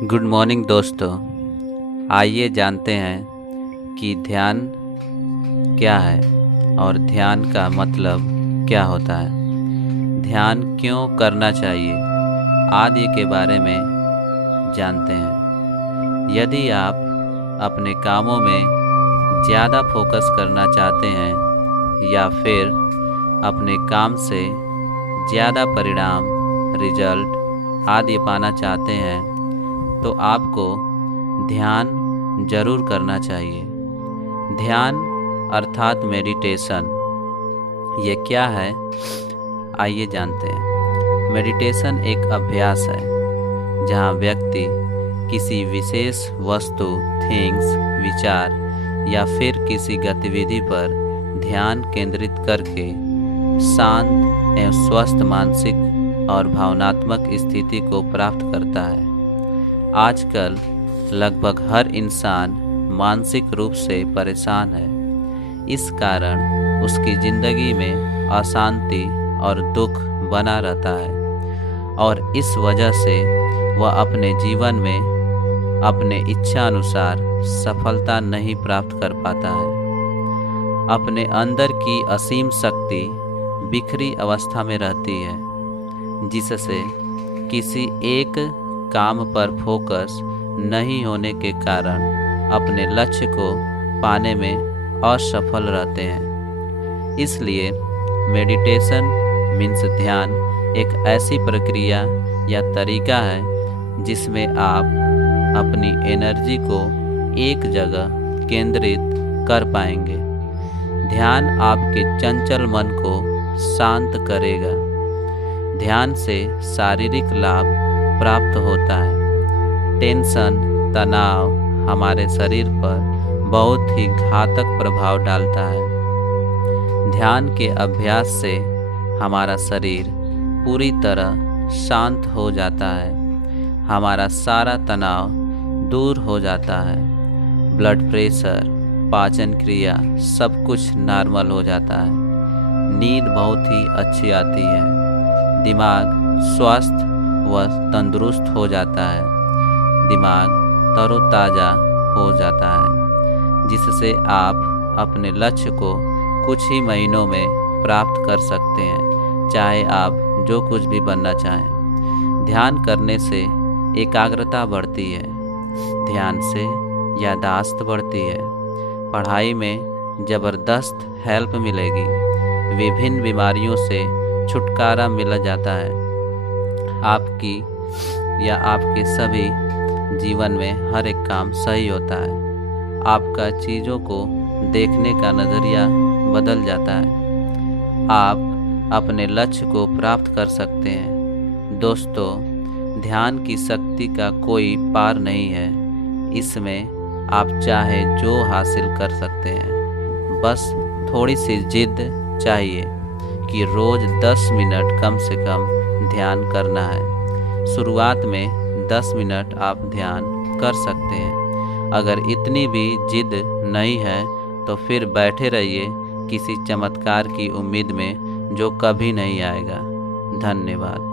Good morning दोस्तों। आइए जानते हैं कि ध्यान क्या है और ध्यान का मतलब क्या होता है। ध्यान क्यों करना चाहिए आदि के बारे में जानते हैं। यदि आप अपने कामों में ज़्यादा फोकस करना चाहते हैं या फिर अपने काम से ज़्यादा परिणाम रिजल्ट आदि पाना चाहते हैं तो आपको ध्यान जरूर करना चाहिए। ध्यान अर्थात मेडिटेशन, ये क्या है आइए जानते हैं। मेडिटेशन एक अभ्यास है जहाँ व्यक्ति किसी विशेष वस्तु, थिंग्स, विचार या फिर किसी गतिविधि पर ध्यान केंद्रित करके शांत एवं स्वस्थ मानसिक और भावनात्मक स्थिति को प्राप्त करता है। आजकल लगभग हर इंसान मानसिक रूप से परेशान है। इस कारण उसकी ज़िंदगी में अशांति और दुख बना रहता है और इस वजह से वह अपने जीवन में अपने इच्छा अनुसार सफलता नहीं प्राप्त कर पाता है। अपने अंदर की असीम शक्ति बिखरी अवस्था में रहती है, जिससे किसी एक काम पर फोकस नहीं होने के कारण अपने लक्ष्य को पाने में असफल रहते हैं। इसलिए मेडिटेशन मीन्स ध्यान एक ऐसी प्रक्रिया या तरीका है जिसमें आप अपनी एनर्जी को एक जगह केंद्रित कर पाएंगे। ध्यान आपके चंचल मन को शांत करेगा। ध्यान से शारीरिक लाभ प्राप्त होता है। टेंशन, तनाव हमारे शरीर पर बहुत ही घातक प्रभाव डालता है। ध्यान के अभ्यास से हमारा शरीर पूरी तरह शांत हो जाता है। हमारा सारा तनाव दूर हो जाता है। ब्लड प्रेशर, पाचन क्रिया सब कुछ नॉर्मल हो जाता है। नींद बहुत ही अच्छी आती है। दिमाग स्वस्थ व तंदुरुस्त हो जाता है। दिमाग तरोताज़ा हो जाता है, जिससे आप अपने लक्ष्य को कुछ ही महीनों में प्राप्त कर सकते हैं, चाहे आप जो कुछ भी बनना चाहें। ध्यान करने से एकाग्रता बढ़ती है। ध्यान से याददाश्त बढ़ती है। पढ़ाई में ज़बरदस्त हेल्प मिलेगी। विभिन्न बीमारियों से छुटकारा मिल जाता है। आपकी या आपके सभी जीवन में हर एक काम सही होता है। आपका चीज़ों को देखने का नज़रिया बदल जाता है। आप अपने लक्ष्य को प्राप्त कर सकते हैं। दोस्तों, ध्यान की शक्ति का कोई पार नहीं है। इसमें आप चाहे जो हासिल कर सकते हैं। बस थोड़ी सी जिद चाहिए कि रोज़ 10 मिनट कम से कम ध्यान करना है। शुरुआत में 10 मिनट आप ध्यान कर सकते हैं। अगर इतनी भी जिद नहीं है तो फिर बैठे रहिए किसी चमत्कार की उम्मीद में जो कभी नहीं आएगा। धन्यवाद।